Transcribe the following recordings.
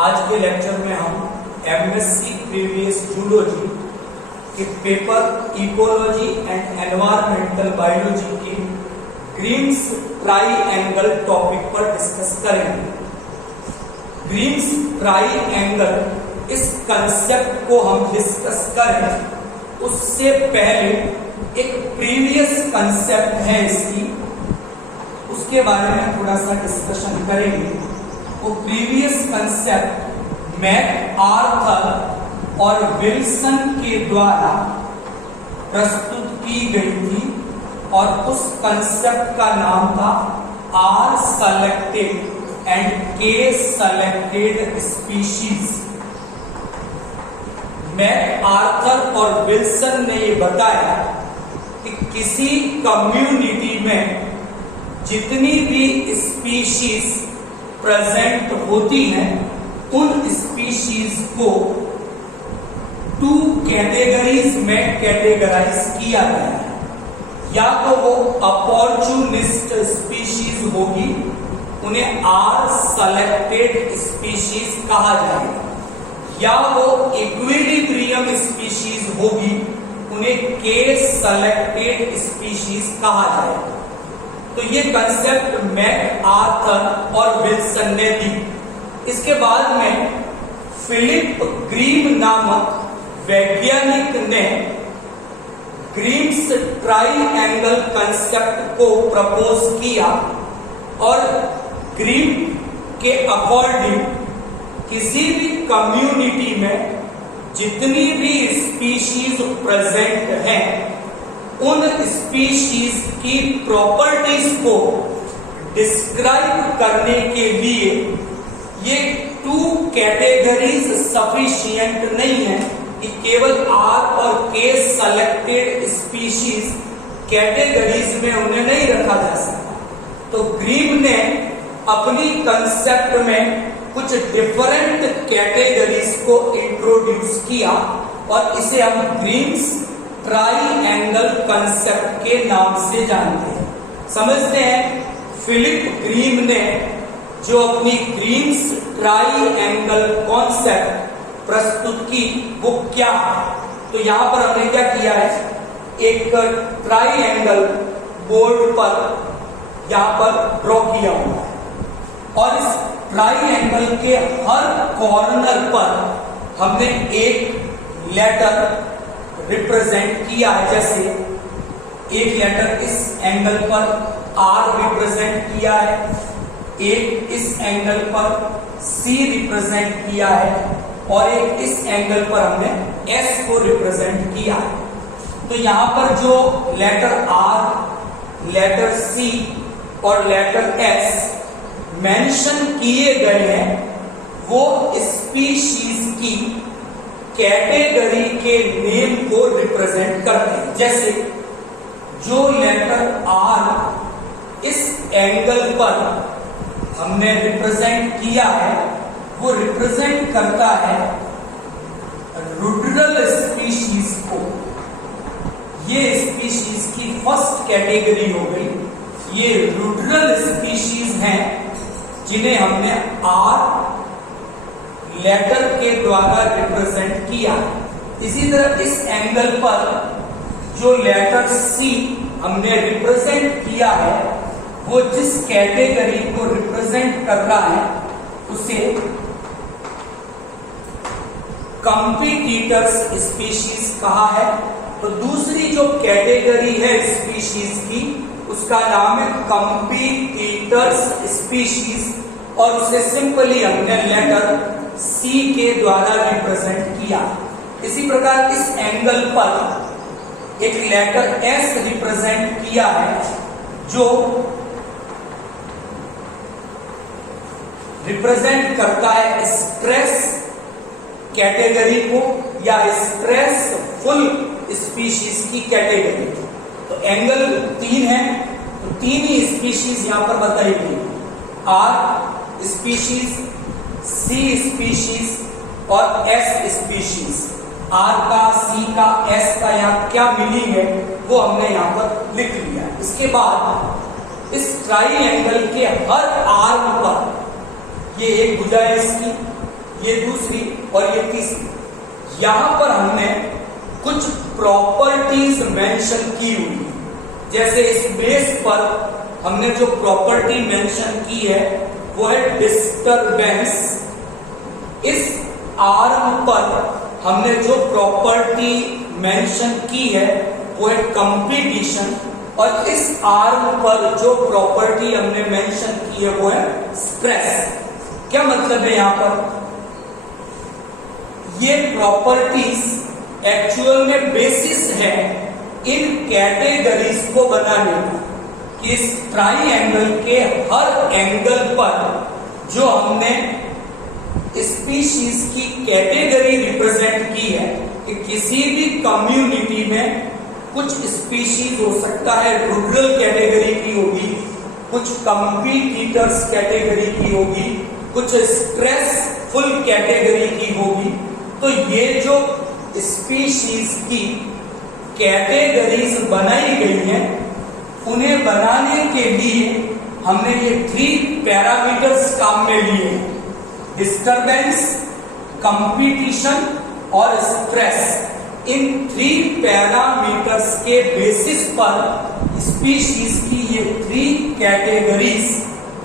आज के लेक्चर में हम एमएससी प्रीवियस जूलॉजी के paper ecology and environmental biology के ग्रीन्स ट्राइएंगल टॉपिक पर डिस्कस करेंगे। ग्रीन्स ट्राइएंगल इस कंसेप्ट को हम डिस्कस करें उससे पहले एक प्रीवियस कंसेप्ट है इसकी, उसके बारे में थोड़ा सा डिस्कशन करेंगे। वो प्रीवियस कंसेप्ट मैक आर्थर और विल्सन के द्वारा प्रस्तुत की गई थी और उस कंसेप्ट का नाम था आर सेलेक्टेड एंड के सेलेक्टेड स्पीशीज। मैक आर्थर और विल्सन ने ये बताया कि किसी कम्युनिटी में जितनी भी स्पीशीज प्रेजेंट होती हैं उन स्पीशीज को 2 कैटेगरीज में कैटेगराइज किया गया है। या तो वो अपॉर्चुनिस्ट स्पीशीज होगी, उन्हें आर सेलेक्टेड स्पीशीज कहा जाएगा, या वो इक्विलिब्रियम स्पीशीज होगी, उन्हें के सेलेक्टेड स्पीशीज कहा जाएगा। तो ये कंसेप्ट मैक आर्थर और विल्सन ने दी। इसके बाद में फिलिप ग्रीम नामक वैज्ञानिक ने ग्रीन्स ट्राइएंगल कंसेप्ट को प्रपोज किया और ग्रीम के अकॉर्डिंग किसी भी कम्युनिटी में जितनी भी स्पीशीज प्रेजेंट हैं उन स्पीशीज की प्रॉपर्टीज को डिस्क्राइब करने के लिए ये 2 कैटेगरीज सफिशिएंट नहीं है कि केवल आर और के सेलेक्टेड स्पीशीज कैटेगरीज में उन्हें नहीं रखा जा सकता। तो ग्रीम ने अपनी कंसेप्ट में कुछ डिफरेंट कैटेगरीज को इंट्रोड्यूस किया और इसे हम ग्रीन्स ट्राइएंगल कंसेप्ट के नाम से जानते हैं, समझते हैं। फिलिप ग्रीम ने जो अपनी ग्रीन्स ट्राइएंगल कॉन्सेप्ट प्रस्तुत की वो क्या है, तो यहां पर हमने क्या किया है, एक ट्राइएंगल बोर्ड पर यहां पर ड्रॉ किया हुआ है और इस ट्राइएंगल के हर कॉर्नर पर हमने एक लेटर रिप्रेजेंट किया है। जैसे एक लेटर इस एंगल पर आर रिप्रेजेंट किया है, एक इस एंगल पर सी रिप्रेजेंट किया है और एक इस एंगल पर हमने एस को रिप्रेजेंट किया है। तो यहां पर जो लेटर आर, लेटर सी और लेटर एस मेंशन किए गए हैं वो स्पीशीज की कैटेगरी के नेम को रिप्रेजेंट करते हैं। जैसे जो लेटर आर इस एंगल पर हमने रिप्रेजेंट किया है वो रिप्रेजेंट करता है रुडरल स्पीशीज को। ये स्पीशीज की फर्स्ट कैटेगरी हो गई। ये रुडरल स्पीशीज हैं जिन्हें हमने आर लेटर के द्वारा रिप्रेजेंट किया। इसी तरह इस एंगल पर जो लेटर सी हमने रिप्रेजेंट किया है वो जिस कैटेगरी को रिप्रेजेंट कर रहा है उसे कॉम्पिटिटर्स स्पीशीज कहा है। तो दूसरी जो कैटेगरी है स्पीशीज की उसका नाम है कॉम्पिटिटर्स स्पीशीज और उसे सिंपली हमने लेटर सी के द्वारा रिप्रेजेंट किया। इसी प्रकार इस एंगल पर एक लेटर एस रिप्रेजेंट किया है जो रिप्रेजेंट करता है स्ट्रेस कैटेगरी को या स्ट्रेस फुल स्पीशीज की कैटेगरी। तो एंगल 3 है तो 3 ही स्पीशीज यहां पर बताई गई, आर स्पीशीज, सी स्पीशीज और एस स्पीशीज। आर का, सी का, एस का यहाँ क्या मीनिंग है वो हमने यहाँ पर लिख लिया। इसके बाद इस ट्राइएंगल के हर आर्म पर, ये एक भुजा है इसकी, ये दूसरी और ये तीसरी। यहां पर हमने कुछ प्रॉपर्टीज मेंशन की हुई, जैसे इस बेस पर हमने जो प्रॉपर्टी मेंशन की है वो है डिस्टरबेंस। इस आर्म पर हमने जो प्रॉपर्टी मेंशन की है वो है कंपटीशन, और इस आर्म पर जो प्रॉपर्टी हमने मेंशन की है वो है स्ट्रेस। क्या मतलब है यहां पर? ये प्रॉपर्टीज एक्चुअल में बेसिस है इन कैटेगरीज को बनाने का, कि इस ट्राइएंगल के हर एंगल पर जो हमने स्पीशीज की कैटेगरी रिप्रेजेंट की है, कि किसी भी कम्युनिटी में कुछ स्पीशीज हो सकता है रूरल कैटेगरी की होगी, कुछ कम्पिटिटर्स कैटेगरी की होगी, कुछ स्ट्रेसफुल कैटेगरी की होगी। तो ये जो स्पीशीज की कैटेगरीज बनाई गई हैं, उन्हें बनाने के लिए हमने ये 3 पैरामीटर्स काम में लिए हैं, डिस्टरबेंस, कंपटीशन और स्ट्रेस। इन 3 पैरामीटर्स के बेसिस पर स्पीशीज की ये 3 कैटेगरीज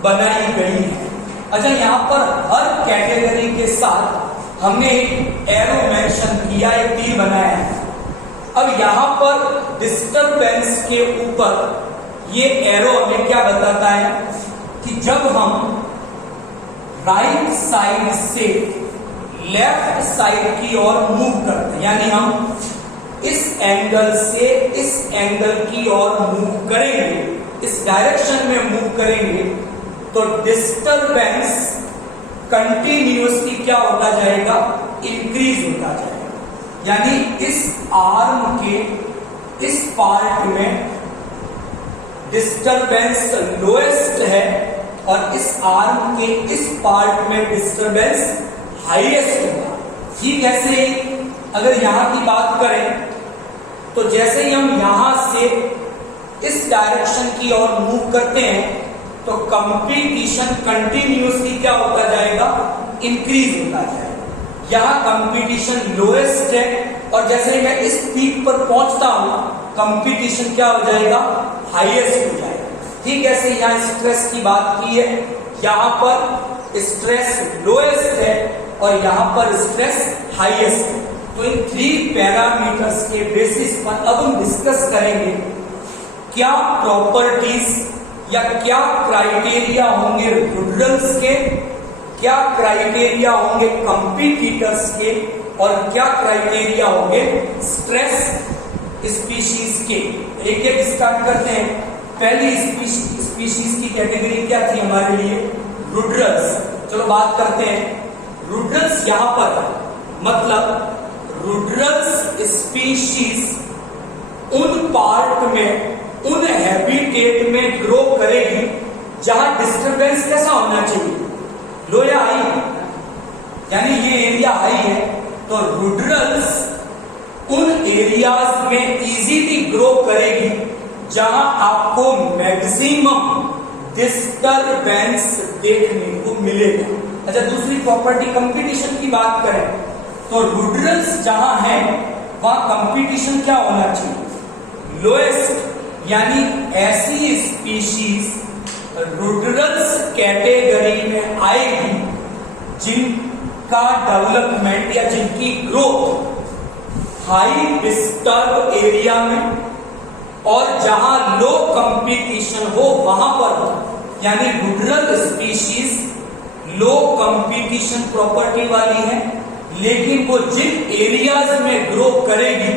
बनाई गई हैं। अच्छा, यहां पर हर कैटेगरी के साथ हमने एक एरो मेंशन किया, एक तीर बनाया है। अब यहां पर डिस्टरबेंस के ऊपर ये एरो हमें क्या बताता है कि जब हम राइट साइड से लेफ्ट साइड की ओर मूव करते हैं, यानी हम इस एंगल से इस एंगल की ओर मूव करेंगे, इस डायरेक्शन में मूव करेंगे, तो डिस्टरबेंस कंटिन्यूअसली क्या होता जाएगा? इंक्रीज होता जाएगा। यानी इस आर्म के इस पार्ट में डिस्टरबेंस लोएस्ट है और इस आर्म के इस पार्ट में डिस्टरबेंस हाईएस्ट होगा। ठीक ऐसे अगर यहां की बात करें तो जैसे ही हम यहां से इस डायरेक्शन की ओर मूव करते हैं तो कंपटीशन कंटिन्यूअसली क्या होता जाएगा? इंक्रीज होता जाएगा। यहां कंपटीशन लोएस्ट है और जैसे ही मैं इस पीक पर पहुंचता हूं कंपटीशन क्या हो जाएगा? हाईएस्ट हो जाएगा। ठीक ऐसे यहां स्ट्रेस की बात की है, यहां पर स्ट्रेस लोएस्ट है और यहां पर स्ट्रेस हाईएस्ट है। तो इन 3 पैरामीटर्स के बेसिस पर अब हम डिस्कस करेंगे क्या प्रॉपर्टीज या क्या क्राइटेरिया होंगे रूरल्स के, क्या क्राइटेरिया होंगे कंपटीटर्स के और क्या क्राइटेरिया होंगे स्ट्रेस स्पीशीज के। एक एक स्टार्ट करते हैं। पहली स्पीशीज की कैटेगरी क्या थी हमारे लिए? रूडरल्स। चलो बात करते हैं रूडरल्स। यहां पर मतलब रूडरल्स स्पीशीज उन पार्ट में, उन हैबिटेट में ग्रो करेगी जहां डिस्टरबेंस कैसा होना चाहिए? लो या हाई, यानी ये एरिया हाई है तो रूडरल्स उन एरियाज में इजीली ग्रो करेगी जहां आपको मैक्सिमम डिस्टरबेंस देखने को मिलेगा। अच्छा, दूसरी प्रॉपर्टी कंपटीशन की बात करें तो रूडरल्स जहां है वहां कंपटीशन क्या होना चाहिए? लोएस्ट, यानी ऐसी स्पीशीज रूडरल्स कैटेगरी में आएगी जिनका डेवलपमेंट या जिनकी ग्रोथ हाई डिस्टर्ब एरिया में और जहां लो कंपटीशन हो वहां पर हो। यानी रूडरल स्पीशीज लो कंपटीशन प्रॉपर्टी वाली है, लेकिन वो जिन एरियाज में ग्रो करेगी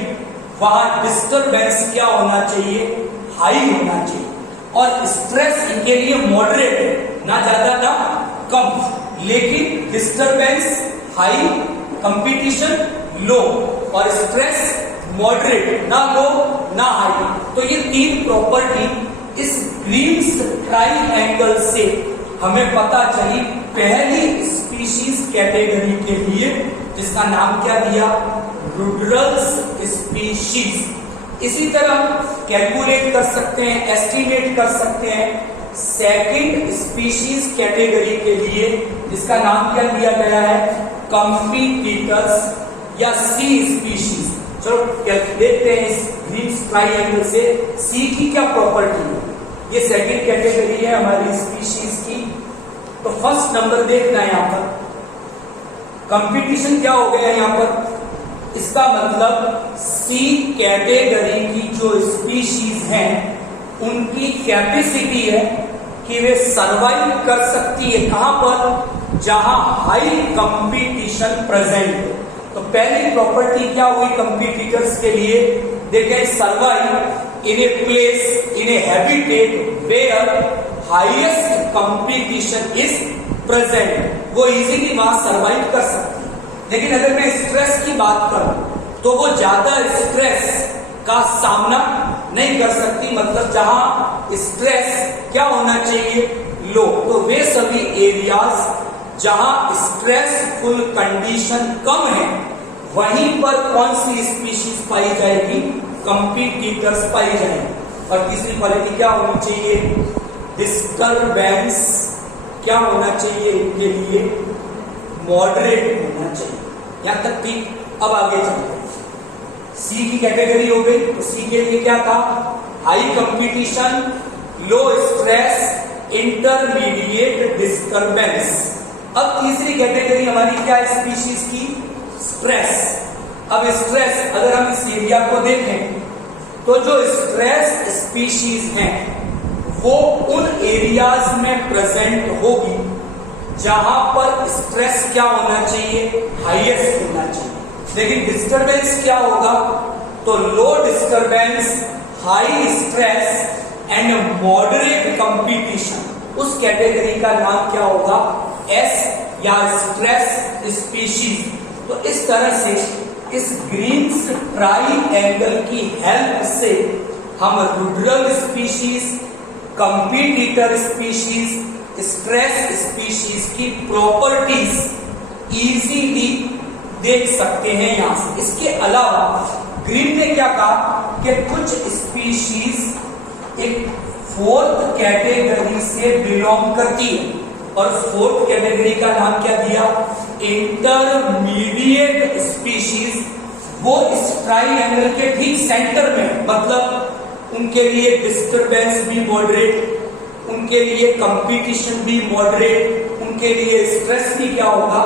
वहां डिस्टरबेंस क्या होना चाहिए? हाई होना चाहिए। और स्ट्रेस इनके लिए मॉडरेट है, ना ज्यादा ना कम, लेकिन डिस्टरबेंस हाई, कंपटीशन लो और स्ट्रेस मॉडरेट, ना लो ना हाई। तो ये 3 प्रॉपर्टी इस ग्रीन्स ट्राइएंगल से हमें पता चली पहली स्पीशीज कैटेगरी के लिए, जिसका नाम क्या दिया? रूडरल्स स्पीशीज। इसी तरह कैलकुलेट कर सकते हैं, एस्टिमेट कर सकते हैं सेकंड स्पीशीज कैटेगरी के लिए, इसका नाम क्या दिया गया है, कॉम्पिटिटर्स या सी स्पीशीज। चलो देखते हैं इस ग्रीन ट्राइएंगल से सी की क्या प्रॉपर्टी है। ये सेकंड कैटेगरी है हमारी स्पीशीज की। तो फर्स्ट नंबर देखना है यहां पर, कंपटीशन क्या हो गया यहां पर, इसका मतलब सी कैटेगरी की जो स्पीशीज हैं उनकी कैपेसिटी है कि वे सरवाइव कर सकती है कहां पर, जहां हाई कंपटीशन प्रेजेंट है। तो पहली प्रॉपर्टी क्या हुई कंपटीटर्स के लिए, देखें survive in a place in a habitat where highest competition is present, वो इजीली वहां सरवाइव कर सकती है। लेकिन अगर मैं स्ट्रेस की बात करूं तो वो ज्यादा स्ट्रेस का सामना नहीं कर सकती, मतलब जहां स्ट्रेस क्या होना चाहिए, लो। तो वे सभी एरियाज जहां स्ट्रेसफुल कंडीशन कम है वहीं पर कौन सी स्पीशीज पाई जाएगी, कंपटीटर्स पाई जाएंगे। और तीसरी क्वालिटी क्या होनी चाहिए, डिस्टरबेंस क्या होना चाहिए इनके लिए, मॉडरेट होना चाहिए। यहां तक ठीक। अब आगे चलते हैं, सी की कैटेगरी हो गई। तो सी के लिए क्या था, हाई कंपटीशन, लो स्ट्रेस, इंटरमीडिएट डिस्टरबेंस। अब तीसरी कैटेगरी हमारी क्या है स्पीशीज की, स्ट्रेस। अब स्ट्रेस अगर हम इस एरिया को देखें तो जो स्ट्रेस स्पीशीज हैं वो उन एरियाज में प्रेजेंट होगी जहां पर स्ट्रेस क्या होना चाहिए, हाईएस्ट होना चाहिए। लेकिन डिस्टरबेंस क्या होगा, तो low disturbance, high stress and moderate competition, उस कैटेगरी का नाम क्या होगा, एस या स्ट्रेस स्पीशीज। तो इस तरह से इस ग्रीन्स ट्राइएंगल की हेल्प से हम ruderal species, competitor species, stress species की प्रॉपर्टीज इजीली देख सकते हैं यहां से। इसके अलावा ग्रीन ने क्या कहा कि कुछ स्पीशीज एक फोर्थ कैटेगरी से बिलोंग करती है, और फोर्थ कैटेगरी का नाम क्या दिया, इंटरमीडिएट स्पीशीज। वो इस ट्राइएंगल के ठीक सेंटर में, मतलब उनके लिए डिस्टरबेंस भी मॉडरेट, उनके लिए कंपटीशन भी मॉडरेट, उनके लिए स्ट्रेस भी क्या होगा,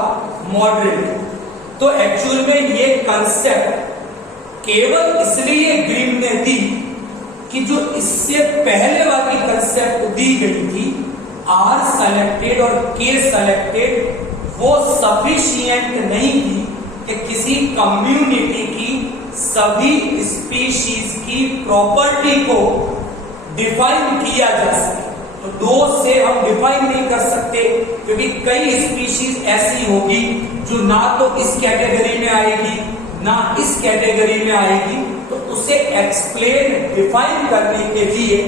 मॉडरेट। तो एक्चुअल में ये कंसेप्ट केवल इसलिए ग्रीन ने दी कि जो इससे पहले वाली कंसेप्ट दी गई थी, आर सेलेक्टेड और के सेलेक्टेड, वो सफिशिएंट नहीं थी कि किसी कम्युनिटी की सभी स्पीशीज की प्रॉपर्टी को डिफाइन किया जा सके। तो दो से हम डिफाइन नहीं कर सकते, क्योंकि कई स्पीशीज ऐसी होगी जो ना तो इस कैटेगरी में आएगी ना इस कैटेगरी में आएगी। तो उसे एक्सप्लेन, डिफाइन करने के लिए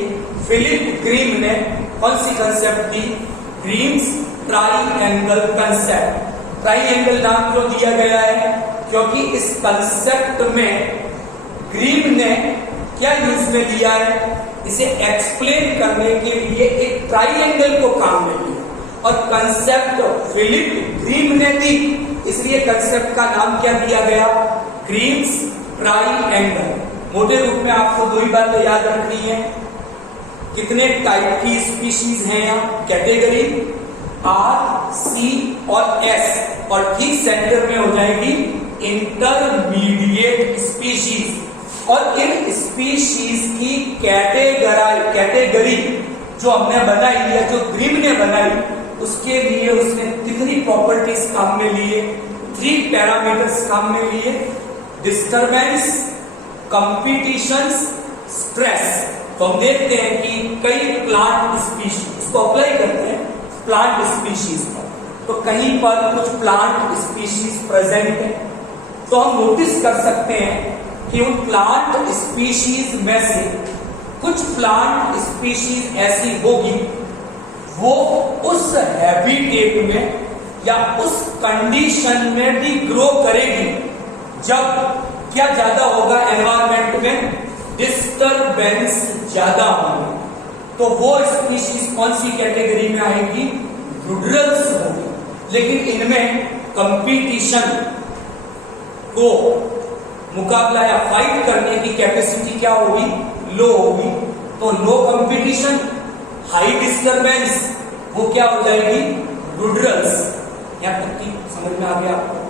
फिलिप ग्रीम ने कौन सी कंसेप्ट दी, ग्रीन्स ट्राइएंगल कंसेप्ट। ट्राइएंगल नाम क्यों दिया गया है, क्योंकि इस कंसेप्ट में ग्रीम ने क्या यूज में लिया है, इसे एक्सप्लेन करने के लिए एक ट्राइएंगल को काम में लिया, और कंसेप्ट फिलिप ग्रीम ने दी, इसलिए कंसेप्ट का नाम क्या दिया गया, ग्रीन्स ट्राइएंगल। मोटे रूप में आपको दो ही बातें याद रखनी है, कितने टाइप की स्पीशीज हैं यहाँ, कैटेगरी आर, सी और एस, और ठीक सेंटर में हो जाएगी इंटरमीडिएट स्पीशीज। और इन स्पीशीज की कैटेगरी जो हमने बनाई है, जो ग्रीम ने बनाई, उसके लिए उसने कितनी प्रॉपर्टीज काम में लिए, 3 पैरामीटर्स काम में लिए, डिस्टरबेंस, कंपटीशन, स्ट्रेस। तो हम देखते हैं कि कई प्लांट स्पीशीज, इसको अप्लाई करते हैं प्लांट स्पीशीज पर, तो कहीं पर कुछ प्लांट स्पीशीज प्रेजेंट है। तो हम नोटिस कर सकते हैं कि उन प्लांट स्पीशीज में से कुछ प्लांट स्पीशीज ऐसी होगी वो उस हैबिटेट में या उस कंडीशन में भी ग्रो करेगी जब क्या ज्यादा होगा, एनवायरमेंट में डिस्टरबेंस ज्यादा होगी। तो वो स्पीशीज कौन सी कैटेगरी में आएगी, रूडरल्स होगी। लेकिन इनमें कंपटीशन को मुकाबला या फाइट करने की कैपेसिटी क्या होगी, लो होगी। तो लो कंपटीशन, हाई डिस्टरबेंस, वो क्या हो जाएगी, रूडरल्स। यहां तक की समझ में आ गया आपको?